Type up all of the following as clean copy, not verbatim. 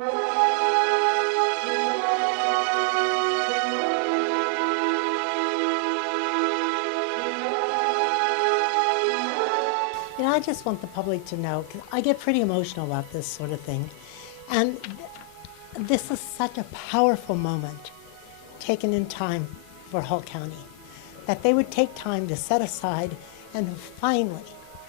You know, I just want the public to know, 'cause I get pretty emotional about this sort of thing. And this is such a powerful moment taken in time for Hull County, that they would take time to set aside and finally,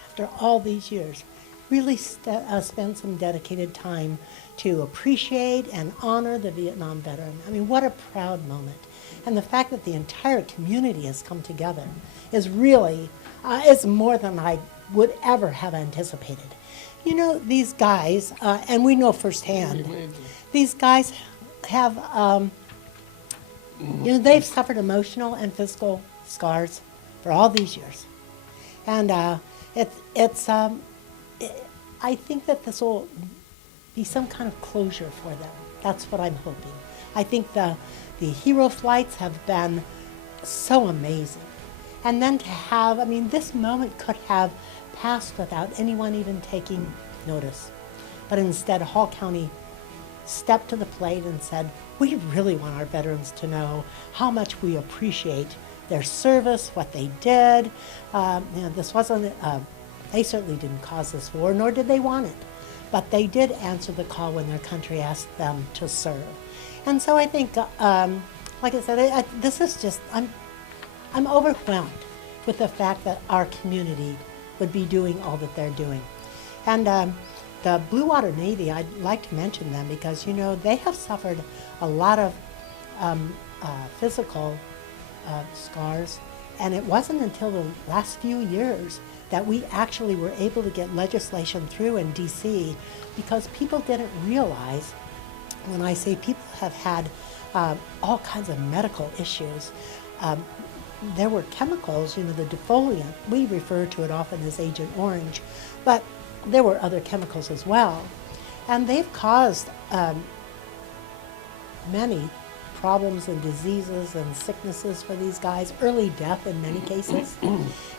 after all these years, really spend some dedicated time to appreciate and honor the Vietnam veteran. I mean, what a proud moment. And the fact that the entire community has come together is really, is more than I would ever have anticipated. You know, these guys, and we know firsthand, these guys have, you know, they've suffered emotional and physical scars for all these years. And I think that this will be some kind of closure for them. That's what I'm hoping. I think the hero flights have been so amazing. And then to have, I mean, this moment could have passed without anyone even taking notice. But instead, Hall County stepped to the plate and said, we really want our veterans to know how much we appreciate their service, what they did. You know, this wasn't, they certainly didn't cause this war, nor did they want it. But they did answer the call when their country asked them to serve. And so I think, like I said, this is just, I'm overwhelmed with the fact that our community would be doing all that they're doing. And the Blue Water Navy, I'd like to mention them because, you know, they have suffered a lot of physical scars. And it wasn't until the last few years that we actually were able to get legislation through in DC, because people didn't realize, when I say people have had all kinds of medical issues, there were chemicals, you know, the defoliant, we refer to it often as Agent Orange, but there were other chemicals as well. And they've caused many problems and diseases and sicknesses for these guys, early death in many cases.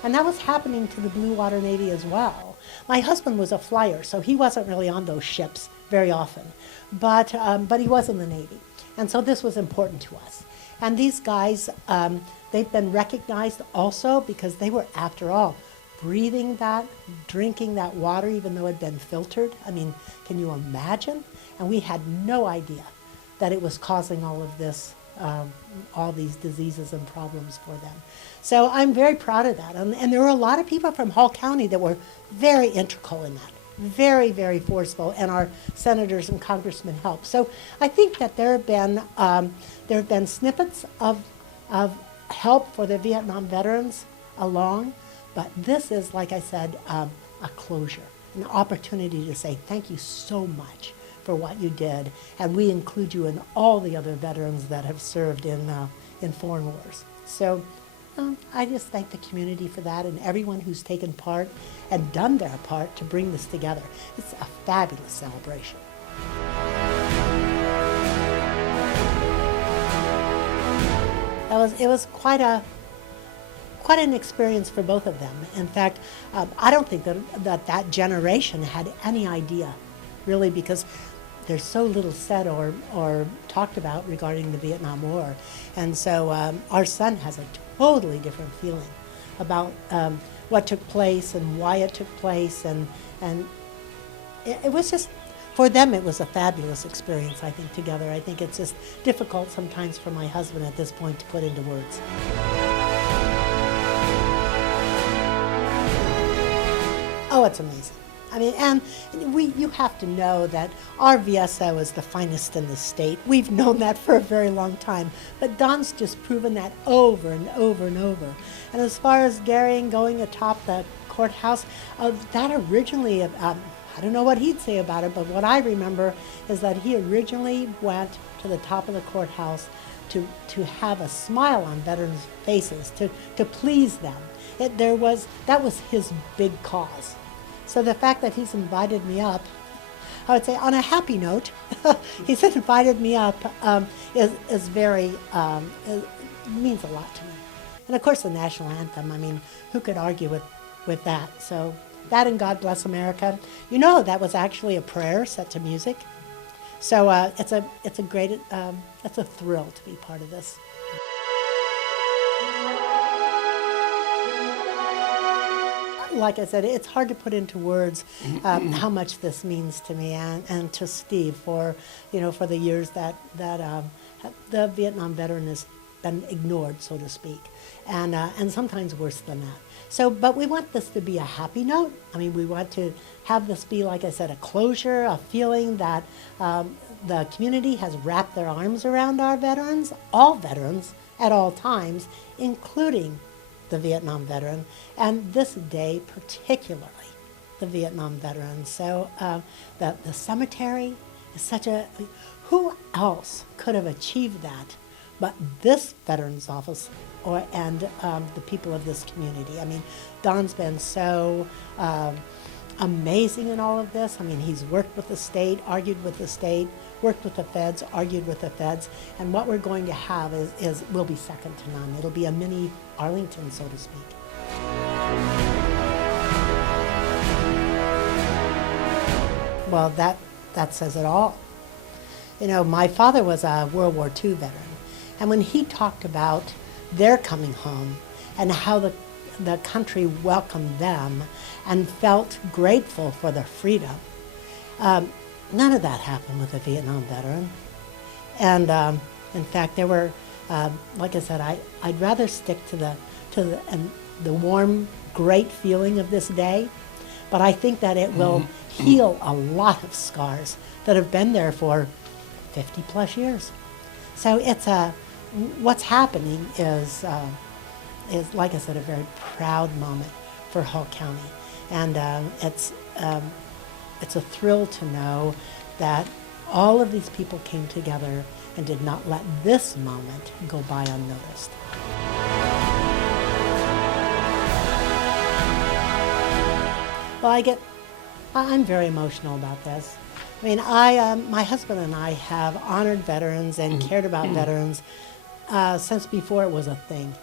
And that was happening to the Blue Water Navy as well. My husband was a flyer, so he wasn't really on those ships very often, but he was in the Navy. And so this was important to us. And these guys, they've been recognized also because they were, after all, breathing that, drinking that water, even though it had been filtered. I mean, can you imagine? And we had no idea that it was causing all of this, all these diseases and problems for them. So I'm very proud of that. And there were a lot of people from Hall County that were very integral in that, very, very forceful, and our senators and congressmen helped. So I think that there have been snippets of help for the Vietnam veterans along, but this is, like I said, a closure, an opportunity to say thank you so much for what you did, and we include you in all the other veterans that have served in foreign wars. So I just thank the community for that, and everyone who's taken part and done their part to bring this together. It's a fabulous celebration. It was quite an experience for both of them. In fact, I don't think that generation had any idea, really, because there's so little said or talked about regarding the Vietnam War. And so our son has a totally different feeling about what took place and why it took place. And it was just, for them, it was a fabulous experience, I think, together. I think it's just difficult sometimes for my husband at this point to put into words. Oh, it's amazing. I mean, and you have to know that our VSO is the finest in the state. We've known that for a very long time, but Don's just proven that over and over and over. And as far as Gary going atop the courthouse, that originally, I don't know what he'd say about it, but what I remember is that he originally went to the top of the courthouse to have a smile on veterans' faces, to please them. That was his big cause. So the fact that he's invited me up, I would say on a happy note, he's invited me up is very, it means a lot to me. And of course the national anthem, I mean, who could argue with that? So that and God Bless America. You know, that was actually a prayer set to music. So it's a great, it's a thrill to be part of this. Like I said, it's hard to put into words how much this means to me and to Steve for, for the years that the Vietnam veteran has been ignored, so to speak, and sometimes worse than that. So, but we want this to be a happy note. I mean, we want to have this be, like I said, a closure, a feeling that the community has wrapped their arms around our veterans, all veterans at all times, including the Vietnam veteran, and this day particularly the Vietnam veteran. So the cemetery is such a, who else could have achieved that but this Veterans Office and the people of this community? I mean, Don's been so amazing in all of this. I mean, he's worked with the state, argued with the state, worked with the feds, argued with the feds, and what we're going to have will be second to none. It'll be a mini Arlington, so to speak. Well, that says it all. My father was a World War II veteran, and when he talked about their coming home and how the country welcomed them and felt grateful for their freedom, none of that happened with a Vietnam veteran. And in fact, there were, like I said, I'd rather stick to the warm, great feeling of this day, but I think that it will heal a lot of scars that have been there for 50 plus years. So it's what's happening is, like I said, a very proud moment for Hull County, and it's a thrill to know that all of these people came together and did not let this moment go by unnoticed. Well, I'm very emotional about this. I mean, my husband and I have honored veterans and cared about veterans since before it was a thing.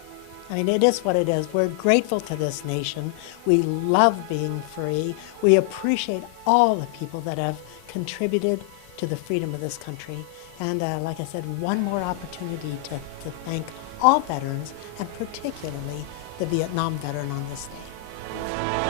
I mean, it is what it is. We're grateful to this nation. We love being free. We appreciate all the people that have contributed to the freedom of this country. And like I said, one more opportunity to thank all veterans, and particularly the Vietnam veteran on this day.